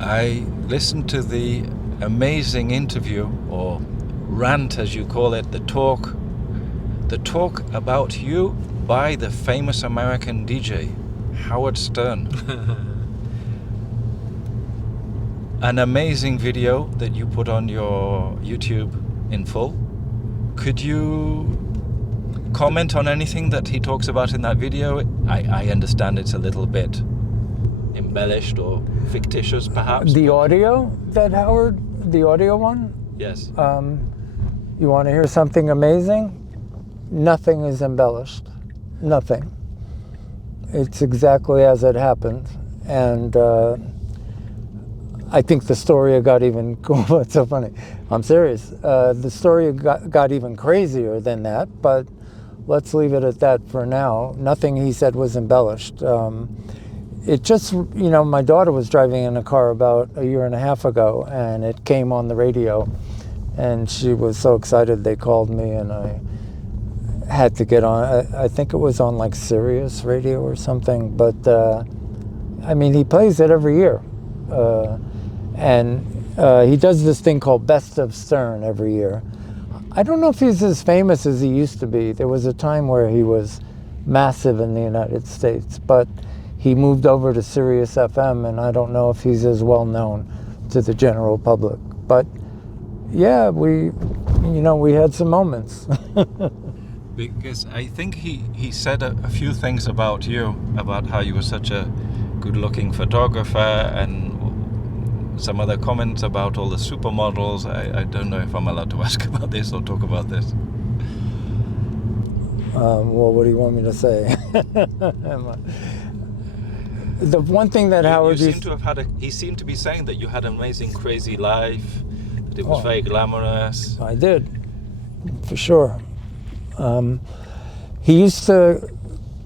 I listened to the amazing interview, or rant as you call it, the talk about you by the famous American DJ, Howard Stern. An amazing video that you put on your YouTube in full. Could you comment on anything that he talks about in that video? I understand it's a little bit embellished or fictitious, perhaps. The audio the audio one? Yes. You want to hear something amazing? Nothing is embellished. Nothing. It's exactly as it happened. And I think the story got even cool. It's so funny. I'm serious. The story got even crazier than that, but let's leave it at that for now. Nothing he said was embellished. It just, my daughter was driving in a car about a year and a half ago, and it came on the radio, and she was so excited they called me, and I had to get on. I think it was on like Sirius radio or something, but he plays it every year. And he does this thing called Best of Stern every year. I don't know if he's as famous as he used to be. There was a time where he was massive in the United States, but he moved over to Sirius FM, and I don't know if he's as well known to the general public. But yeah, we had some moments. Because I think he said a few things about you, about how you were such a good-looking photographer, and some other comments about all the supermodels. I don't know if I'm allowed to ask about this or talk about this. Well, what do you want me to say? The one thing that Howard you seem to have had he seemed to be saying that you had an amazing, crazy life, that it was very glamorous. I did, for sure. He used to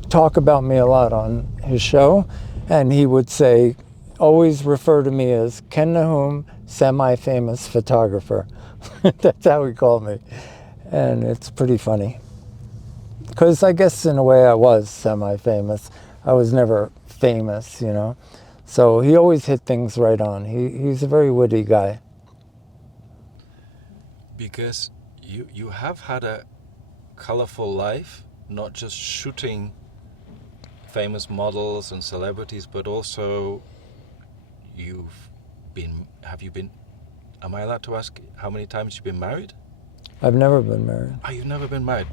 talk about me a lot on his show, and he would say, always refer to me as Ken Nahoum, semi-famous photographer. That's how he called me. And it's pretty funny. Because I guess in a way I was semi-famous. I was never famous, So he always hit things right on. He's a very witty guy. Because you have had a colorful life, not just shooting famous models and celebrities, but also am I allowed to ask how many times you've been married? I've never been married. Oh, you've never been married,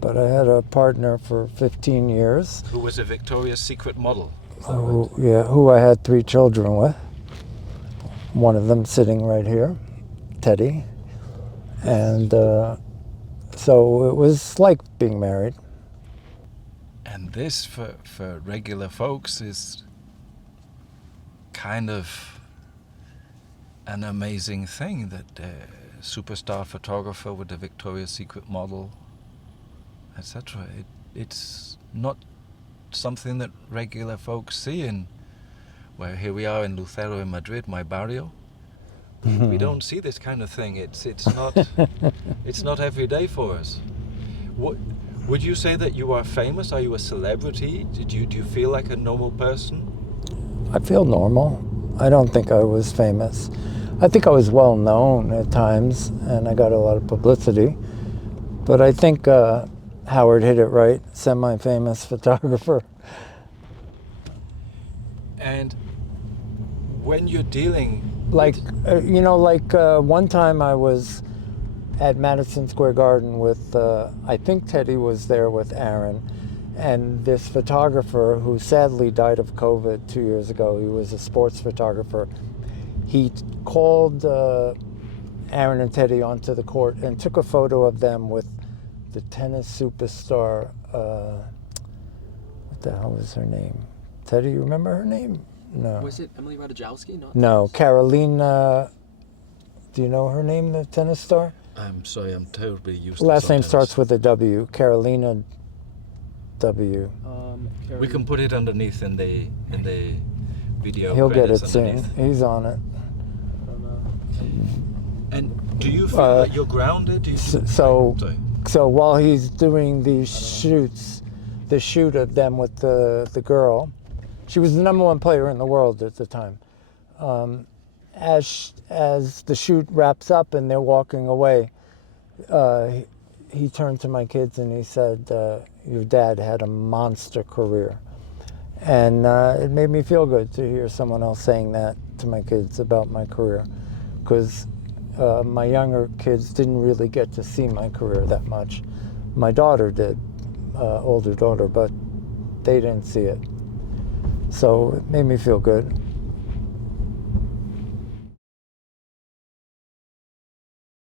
But I had a partner for 15 years. Who was a Victoria's Secret model. Who I had 3 children with. One of them sitting right here, Teddy. And so it was like being married. And this, for regular folks, is kind of an amazing thing, that a superstar photographer with a Victoria's Secret model, etc. It's not something that regular folks see where here we are in Lucero in Madrid, my barrio. We don't see this kind of thing. It's not every day for us. Would you say that you are famous? Are you a celebrity? Do you feel like a normal person? I feel normal. I don't think I was famous. I think I was well known at times, and I got a lot of publicity. But I think Howard hit it right. Semi-famous photographer. And when you're dealing, one time I was at Madison Square Garden with, I think Teddy was there with Aaron, and this photographer who sadly died of COVID 2 years ago. He was a sports photographer. He called Aaron and Teddy onto the court and took a photo of them with the tennis superstar, what the hell was her name? Teddy, you remember her name? No. Was it Emily Ratajkowski? No, Carolina, do you know her name, the tennis star? I'm sorry, I'm terribly useless. Last name starts with a W, Carolina W. We can put it underneath in the video. He'll get it underneath. soon. He's on it. And do you feel that you're grounded? So while he's doing these shoots, the shoot of them with the girl, She was the #1 player in the world at the time. As the shoot wraps up and they're walking away, he turned to my kids and he said, your dad had a monster career. And it made me feel good to hear someone else saying that to my kids about my career, because my younger kids didn't really get to see my career that much. My daughter did, older daughter, but they didn't see it. So it made me feel good.